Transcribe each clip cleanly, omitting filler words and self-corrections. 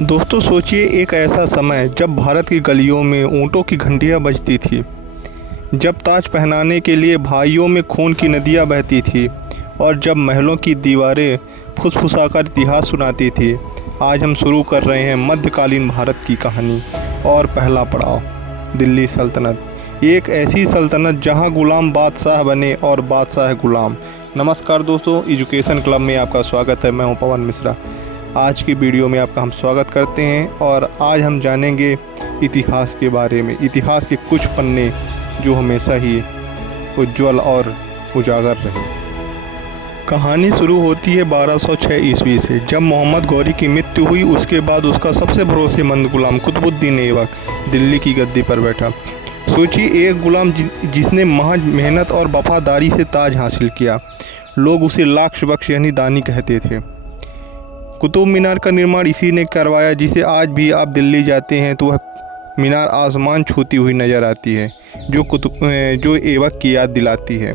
दोस्तों सोचिए, एक ऐसा समय जब भारत की गलियों में ऊँटों की घंटियाँ बजती थी, जब ताज पहनाने के लिए भाइयों में खून की नदियाँ बहती थी और जब महलों की दीवारें फुसफुसाकर इतिहास सुनाती थी। आज हम शुरू कर रहे हैं मध्यकालीन भारत की कहानी और पहला पड़ाव दिल्ली सल्तनत। एक ऐसी सल्तनत जहां गुलाम बादशाह बने और बादशाह गुलाम। नमस्कार दोस्तों, एजुकेशन क्लब में आपका स्वागत है। मैं हूं पवन मिश्रा। आज की वीडियो में आपका हम स्वागत करते हैं और आज हम जानेंगे इतिहास के बारे में। इतिहास के कुछ पन्ने जो हमेशा ही उज्जवल और उजागर रहे। कहानी शुरू होती है 1206 ईस्वी से, जब मोहम्मद गौरी की मृत्यु हुई। उसके बाद उसका सबसे भरोसेमंद गुलाम कुतुबुद्दीन ऐबक दिल्ली की गद्दी पर बैठा। सोचिए, एक गुलाम जिसने महज मेहनत और वफादारी से ताज हासिल किया। लोग उसे लाख बख्श यानी दानी कहते थे। कुतुब मीनार का निर्माण इसी ने करवाया, जिसे आज भी आप दिल्ली जाते हैं तो वह मीनार आसमान छूती हुई नज़र आती है, जो ऐबक की याद दिलाती है।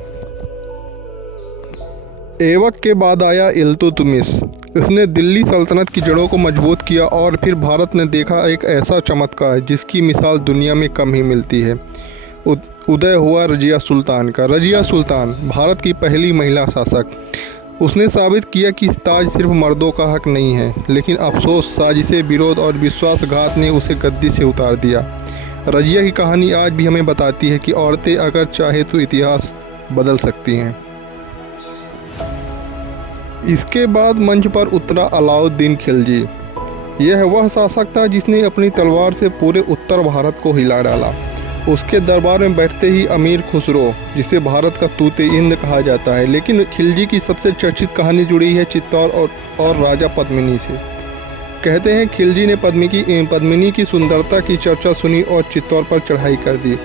ऐबक के बाद आया इल्तुतमिश। इसने दिल्ली सल्तनत की जड़ों को मजबूत किया और फिर भारत ने देखा एक ऐसा चमत्कार जिसकी मिसाल दुनिया में कम ही मिलती है। उदय हुआ रजिया सुल्तान का। रजिया सुल्तान भारत की पहली महिला शासक। उसने साबित किया कि ताज सिर्फ मर्दों का हक नहीं है, लेकिन अफसोस, साजिशें, विरोध और विश्वासघात ने उसे गद्दी से उतार दिया। रजिया की कहानी आज भी हमें बताती है कि औरतें अगर चाहे तो इतिहास बदल सकती हैं। इसके बाद मंच पर उतरा अलाउद्दीन खिलजी। यह वह शासक था जिसने अपनी तलवार से पूरे उत्तर भारत को हिला डाला। उसके दरबार में बैठते ही अमीर खुसरो, जिसे भारत का तूते इंद कहा जाता है। लेकिन खिलजी की सबसे चर्चित कहानी जुड़ी है चित्तौड़ और राजा पद्मिनी से। कहते हैं खिलजी ने पद्मिनी की सुंदरता की चर्चा सुनी और चित्तौड़ पर चढ़ाई कर दी।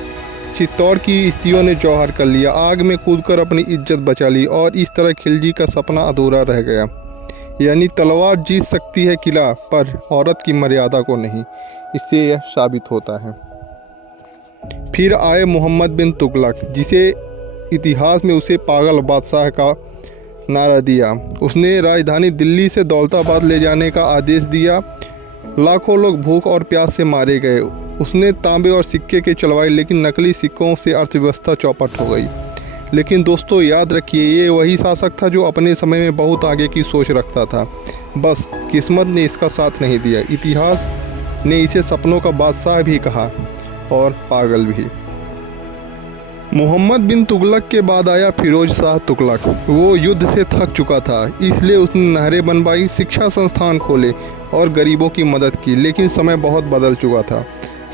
चित्तौड़ की स्त्रियों ने जौहर कर लिया, आग में कूदकर अपनी इज्जत बचा ली और इस तरह खिलजी का सपना अधूरा रह गया। यानी तलवार जीत सकती है किला, पर औरत की मर्यादा को नहीं। इससे यह साबित होता है। फिर आए मोहम्मद बिन तुगलक, जिसे इतिहास में उसे पागल बादशाह का नारा दिया। उसने राजधानी दिल्ली से दौलताबाद ले जाने का आदेश दिया। लाखों लोग भूख और प्यास से मारे गए। उसने तांबे और सिक्के के चलवाए, लेकिन नकली सिक्कों से अर्थव्यवस्था चौपट हो गई। लेकिन दोस्तों याद रखिए, ये वही शासक था जो अपने समय में बहुत आगे की सोच रखता था। बस किस्मत ने इसका साथ नहीं दिया। इतिहास ने इसे सपनों का बादशाह भी कहा और पागल भी। मोहम्मद बिन तुगलक के बाद आया फिरोज शाह तुगलक। वो युद्ध से थक चुका था, इसलिए उसने नहरें बनवाई, शिक्षा संस्थान खोले और गरीबों की मदद की। लेकिन समय बहुत बदल चुका था।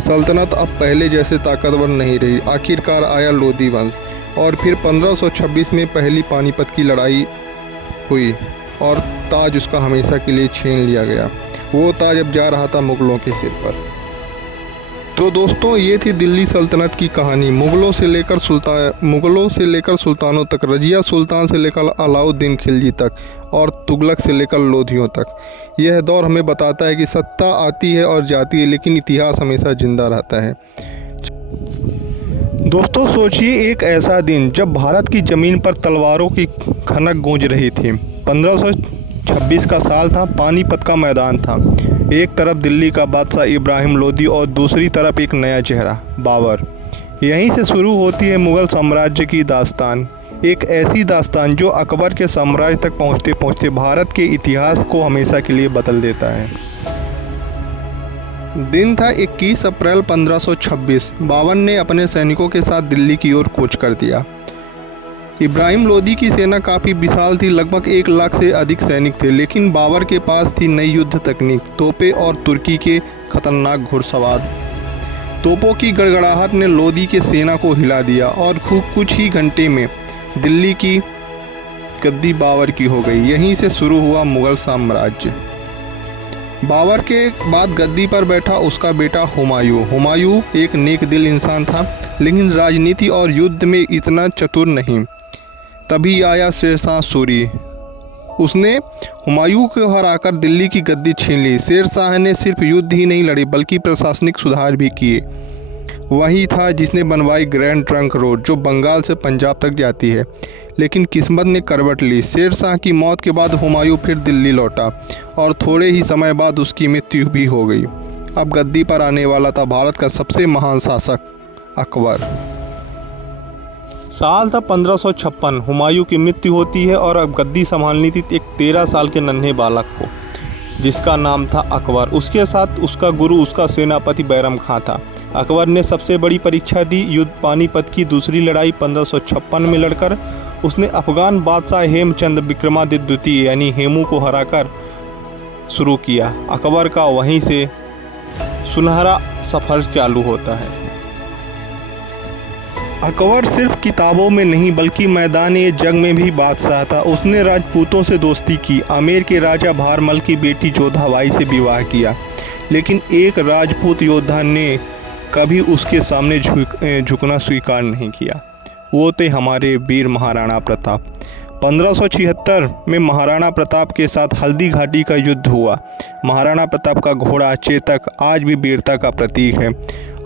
सल्तनत अब पहले जैसे ताकतवर नहीं रही। आखिरकार आया लोदी वंश और फिर 1526 में पहली पानीपत की लड़ाई हुई और ताज उसका हमेशा के लिए छीन लिया गया। वो ताज अब जा रहा था मुगलों के सिर पर। तो दोस्तों, ये थी दिल्ली सल्तनत की कहानी। मुगलों से लेकर सुल्तानों तक, रजिया सुल्तान से लेकर अलाउद्दीन खिलजी तक और तुगलक से लेकर लोधियों तक। यह दौर हमें बताता है कि सत्ता आती है और जाती है, लेकिन इतिहास हमेशा जिंदा रहता है। दोस्तों सोचिए, एक ऐसा दिन जब भारत की ज़मीन पर तलवारों की खनक गूंज रही थी। 1526 का साल था। पानीपत का मैदान था। एक तरफ दिल्ली का बादशाह इब्राहिम लोदी और दूसरी तरफ एक नया चेहरा बाबर। यहीं से शुरू होती है मुग़ल साम्राज्य की दास्तान। एक ऐसी दास्तान जो अकबर के साम्राज्य तक पहुँचते पहुँचते भारत के इतिहास को हमेशा के लिए बदल देता है। दिन था 21 अप्रैल 1526। बाबर ने अपने सैनिकों के साथ दिल्ली की ओर कूच कर दिया। इब्राहिम लोदी की सेना काफ़ी विशाल थी, लगभग 1 लाख से अधिक सैनिक थे। लेकिन बाबर के पास थी नई युद्ध तकनीक, तोपें और तुर्की के खतरनाक घुड़सवार। तोपों की गड़गड़ाहट ने लोदी के सेना को हिला दिया और कुछ ही घंटे में दिल्ली की गद्दी बाबर की हो गई। यहीं से शुरू हुआ मुग़ल साम्राज्य। बाबर के बाद गद्दी पर बैठा उसका बेटा हुमायूं। हुमायूं एक नेक दिल इंसान था, लेकिन राजनीति और युद्ध में इतना चतुर नहीं। तभी आया शेरशाह सूरी। उसने हुमायूं को हराकर दिल्ली की गद्दी छीन ली। शेरशाह ने सिर्फ युद्ध ही नहीं लड़े, बल्कि प्रशासनिक सुधार भी किए। वही था जिसने बनवाई ग्रैंड ट्रंक रोड, जो बंगाल से पंजाब तक जाती है। लेकिन किस्मत ने करवट ली। शेर शाह की मौत के बाद हुमायूं फिर दिल्ली लौटा और थोड़े ही समय बाद उसकी मृत्यु भी हो गई। अब गद्दी पर आने वाला था भारत का सबसे महान शासक अकबर। साल था 1556। हुमायूं की मृत्यु होती है और अब गद्दी संभालनी थी एक 13 साल के नन्हे बालक को, जिसका नाम था अकबर। उसके साथ उसका गुरु, उसका सेनापति बैरम खां था। अकबर ने सबसे बड़ी परीक्षा दी। युद्ध पानीपत की दूसरी लड़ाई 1556 में लड़कर उसने अफगान बादशाह हेमचंद विक्रमादित्य द्वितीय यानी हेमू को हराकर शुरू किया। अकबर का वहीं से सुनहरा सफ़र चालू होता है। अकबर सिर्फ किताबों में नहीं बल्कि मैदान-ए-जंग में भी बादशाह था। उसने राजपूतों से दोस्ती की, आमेर के राजा भारमल की बेटी जोधाबाई से विवाह किया, लेकिन एक राजपूत योद्धा ने कभी उसके सामने झुकना स्वीकार नहीं किया। वो थे हमारे वीर महाराणा प्रताप। 1576 में महाराणा प्रताप के साथ हल्दी घाटी का युद्ध हुआ। महाराणा प्रताप का घोड़ा चेतक आज भी वीरता का प्रतीक है।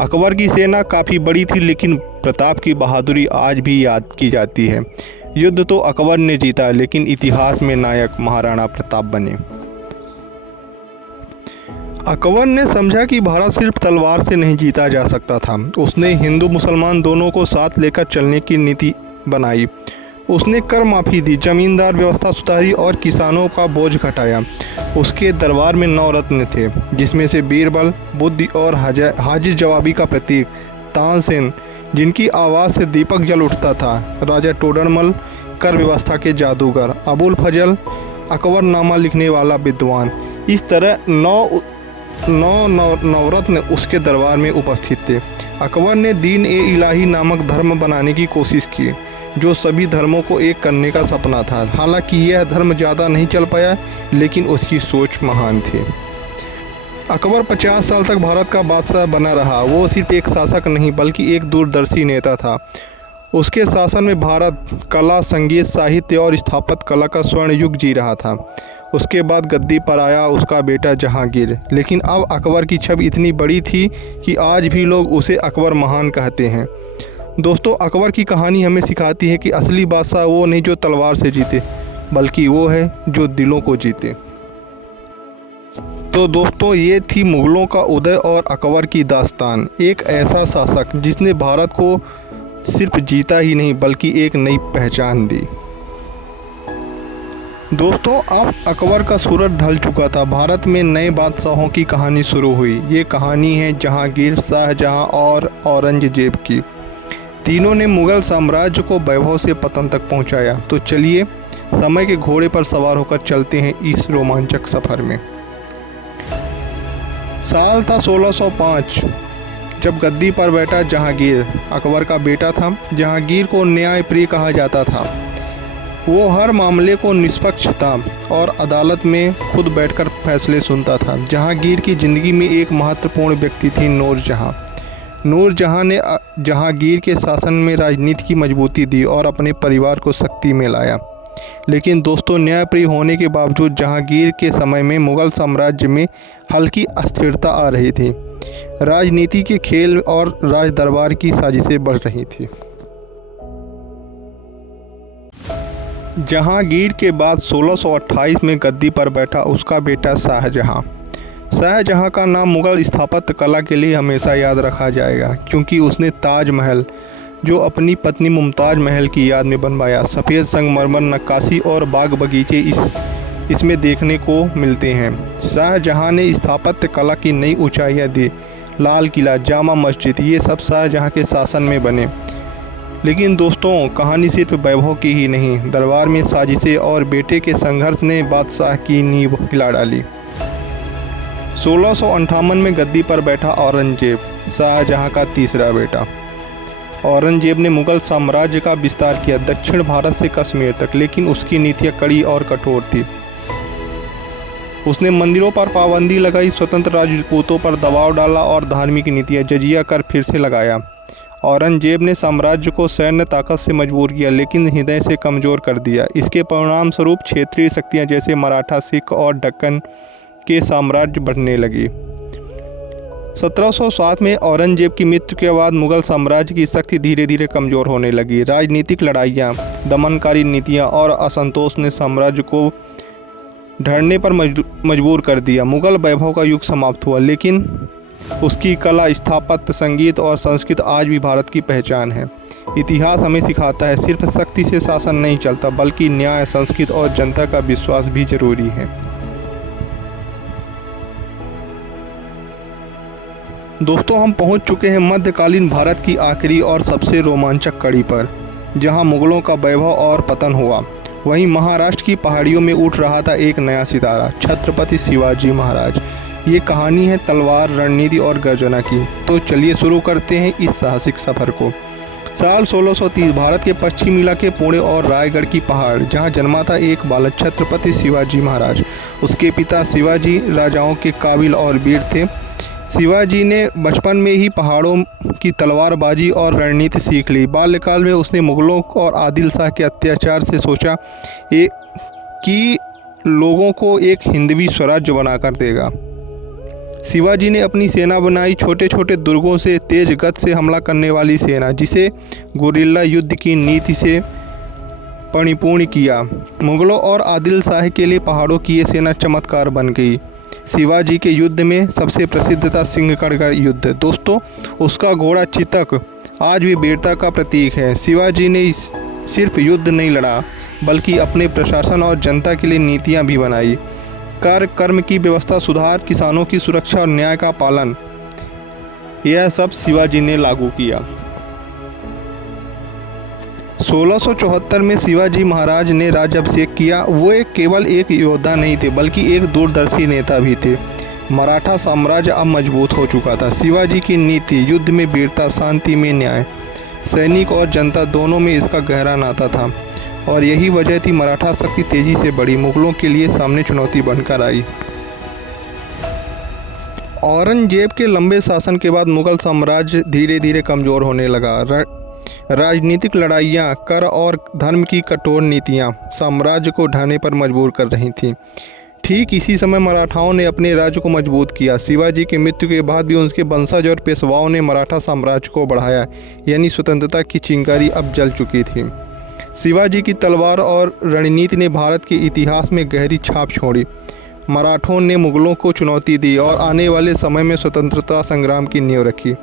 अकबर की सेना काफ़ी बड़ी थी, लेकिन प्रताप की बहादुरी आज भी याद की जाती है। युद्ध तो अकबर ने जीता, लेकिन इतिहास में नायक महाराणा प्रताप बने। अकबर ने समझा कि भारत सिर्फ तलवार से नहीं जीता जा सकता था। उसने हिंदू मुसलमान दोनों को साथ लेकर चलने की नीति बनाई। उसने कर माफ़ी दी, जमींदार व्यवस्था सुधारी और किसानों का बोझ घटाया। उसके दरबार में 9 रत्न थे, जिसमें से बीरबल, बुद्धि और हाजिर जवाबी का प्रतीक तानसेन, जिनकी आवाज़ से दीपक जल उठता था, राजा टोडरमल, कर व्यवस्था के जादूगर, अबुल फजल, अकबरनामा लिखने वाला विद्वान। इस तरह नवरत्न उसके दरबार में उपस्थित थे। अकबर ने दीन-ए-इलाही नामक धर्म बनाने की कोशिश की, जो सभी धर्मों को एक करने का सपना था। हालांकि यह धर्म ज़्यादा नहीं चल पाया, लेकिन उसकी सोच महान थी। अकबर 50 साल तक भारत का बादशाह बना रहा। वो सिर्फ एक शासक नहीं बल्कि एक दूरदर्शी नेता था। उसके शासन में भारत कला, संगीत, साहित्य और स्थापत्य कला का स्वर्ण युग जी रहा था। उसके बाद गद्दी पर आया उसका बेटा जहांगीर, लेकिन अब अकबर की छवि इतनी बड़ी थी कि आज भी लोग उसे अकबर महान कहते हैं। दोस्तों, अकबर की कहानी हमें सिखाती है कि असली बादशाह वो नहीं जो तलवार से जीते, बल्कि वो है जो दिलों को जीते। तो दोस्तों, ये थी मुग़लों का उदय और अकबर की दास्तान। एक ऐसा शासक जिसने भारत को सिर्फ जीता ही नहीं बल्कि एक नई पहचान दी। दोस्तों, अब अकबर का सूरज ढल चुका था। भारत में नए बादशाहों की कहानी शुरू हुई। ये कहानी है जहांगीर, शाहजहां और औरंगजेब की। तीनों ने मुग़ल साम्राज्य को वैभव से पतन तक पहुंचाया। तो चलिए समय के घोड़े पर सवार होकर चलते हैं इस रोमांचक सफ़र में। साल था 1605, जब गद्दी पर बैठा जहांगीर। अकबर का बेटा था। जहांगीर को न्यायप्रिय कहा जाता था। वो हर मामले को निष्पक्ष था और अदालत में खुद बैठकर फैसले सुनता था। जहांगीर की ज़िंदगी में एक महत्वपूर्ण व्यक्ति थी नूरजहां। नूरजहां ने जहांगीर के शासन में राजनीति की मजबूती दी और अपने परिवार को शक्ति में लाया। लेकिन दोस्तों, न्यायप्रिय होने के बावजूद जहांगीर के समय में मुग़ल साम्राज्य में हल्की अस्थिरता आ रही थी। राजनीति के खेल और राज दरबार की साजिशें बढ़ रही थी। जहांगीर के बाद 1628 में गद्दी पर बैठा उसका बेटा शाहजहां। शाहजहां का नाम मुग़ल स्थापत्य कला के लिए हमेशा याद रखा जाएगा, क्योंकि उसने ताजमहल, जो अपनी पत्नी मुमताज़ महल की याद में बनवाया। सफ़ेद संगमरमर नक्काशी और बाग बगीचे इसमें देखने को मिलते हैं। शाहजहां ने स्थापत्य कला की नई ऊंचाइयां दी। लाल किला, जामा मस्जिद, ये सब शाहजहां के शासन में बने। लेकिन दोस्तों, कहानी सिर्फ वैभव की ही नहीं, दरबार में साजिशें और बेटे के संघर्ष ने बादशाह की नींव हिला डाली। 1658 में गद्दी पर बैठा औरंगजेब, शाहजहां का तीसरा बेटा। औरंगजेब ने मुग़ल साम्राज्य का विस्तार किया, दक्षिण भारत से कश्मीर तक, लेकिन उसकी नीतियाँ कड़ी और कठोर थी। उसने मंदिरों पर पाबंदी लगाई, स्वतंत्र राजपूतों पर दबाव डाला और धार्मिक नीतियाँ जजिया कर फिर से लगाया। औरंगजेब ने साम्राज्य को सैन्य ताकत से मजबूर किया, लेकिन हृदय से कमज़ोर कर दिया। इसके परिणाम स्वरूप क्षेत्रीय शक्तियाँ जैसे मराठा, सिख और दक्कन के साम्राज्य बढ़ने लगी। 1707 में औरंगजेब की मृत्यु के बाद मुग़ल साम्राज्य की शक्ति धीरे धीरे कमज़ोर होने लगी। राजनीतिक लड़ाइयाँ, दमनकारी नीतियां और असंतोष ने साम्राज्य को ढहने पर मजबूर कर दिया। मुगल वैभव का युग समाप्त हुआ, लेकिन उसकी कला, स्थापत्य, संगीत और संस्कृति आज भी भारत की पहचान है। इतिहास हमें सिखाता है सिर्फ शक्ति से शासन नहीं चलता, बल्कि न्याय, संस्कृति और जनता का विश्वास भी जरूरी है। दोस्तों, हम पहुंच चुके हैं मध्यकालीन भारत की आखिरी और सबसे रोमांचक कड़ी पर, जहां मुगलों का वैभव और पतन हुआ, वहीं महाराष्ट्र की पहाड़ियों में उठ रहा था एक नया सितारा, छत्रपति शिवाजी महाराज। ये कहानी है तलवार, रणनीति और गर्जना की। तो चलिए शुरू करते हैं इस साहसिक सफ़र को। साल 1630 भारत के पश्चिमी इलाके पुणे और रायगढ़ की पहाड़, जहां जन्मा था एक बालक छत्रपति शिवाजी महाराज। उसके पिता शिवाजी राजाओं के काबिल और वीर थे। शिवाजी ने बचपन में ही पहाड़ों की तलवारबाजी और रणनीति सीख ली। बाल्यकाल में उसने मुगलों और आदिल शाह के अत्याचार से सोचा कि लोगों को एक हिंदवी स्वराज्य बनाकर देगा। शिवाजी ने अपनी सेना बनाई, छोटे छोटे दुर्गों से तेज गति से हमला करने वाली सेना, जिसे गुरिल्ला युद्ध की नीति से परिपूर्ण किया। मुगलों और आदिल शाह के लिए पहाड़ों की ये सेना चमत्कार बन गई। शिवाजी के युद्ध में सबसे प्रसिद्ध था सिंहगढ़ का युद्ध। दोस्तों, उसका घोड़ा चितक आज भी वीरता का प्रतीक है। शिवाजी ने सिर्फ युद्ध नहीं लड़ा, बल्कि अपने प्रशासन और जनता के लिए नीतियां भी बनाई। कर्म की व्यवस्था सुधार, किसानों की सुरक्षा और न्याय का पालन, यह सब शिवाजी ने लागू किया। 1674 में शिवाजी महाराज ने राज्याभिषेक किया। वो केवल एक योद्धा नहीं थे, बल्कि एक दूरदर्शी नेता भी थे। मराठा साम्राज्य अब मजबूत हो चुका था। शिवाजी की नीति, युद्ध में वीरता, शांति में न्याय, सैनिक और जनता दोनों में इसका गहरा नाता था। और यही वजह थी मराठा शक्ति तेजी से बढ़ी, मुगलों के लिए सामने चुनौती बनकर आई। औरंगजेब के लंबे शासन के बाद मुगल साम्राज्य धीरे धीरे कमज़ोर होने लगा। राजनीतिक लड़ाइयाँ, कर और धर्म की कठोर नीतियाँ साम्राज्य को ढहने पर मजबूर कर रही थीं। ठीक इसी समय मराठाओं ने अपने राज्य को मजबूत किया। शिवाजी की मृत्यु के बाद भी उनके वंशज और पेशवाओं ने मराठा साम्राज्य को बढ़ाया, यानी स्वतंत्रता की चिंगारी अब जल चुकी थी। शिवाजी की तलवार और रणनीति ने भारत के इतिहास में गहरी छाप छोड़ी। मराठों ने मुगलों को चुनौती दी और आने वाले समय में स्वतंत्रता संग्राम की नींव रखी।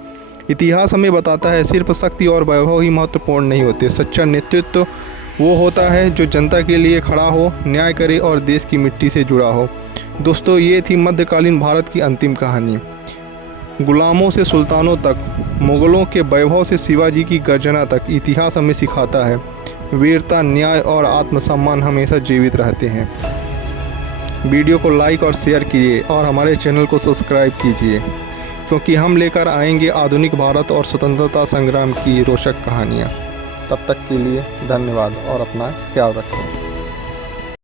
इतिहास हमें बताता है सिर्फ शक्ति और वैभव ही महत्वपूर्ण नहीं होते। सच्चा नेतृत्व वो होता है जो जनता के लिए खड़ा हो, न्याय करे और देश की मिट्टी से जुड़ा हो। दोस्तों, ये थी मध्यकालीन भारत की अंतिम कहानी। गुलामों से सुल्तानों तक, मुगलों के वैभव से शिवाजी की गर्जना तक, इतिहास हमें सिखाता है वीरता, न्याय और आत्मसम्मान हमेशा जीवित रहते हैं। वीडियो को लाइक और शेयर कीजिए और हमारे चैनल को सब्सक्राइब कीजिए, क्योंकि हम लेकर आएंगे आधुनिक भारत और स्वतंत्रता संग्राम की रोचक कहानियाँ। तब तक के लिए धन्यवाद और अपना ख्याल रखें।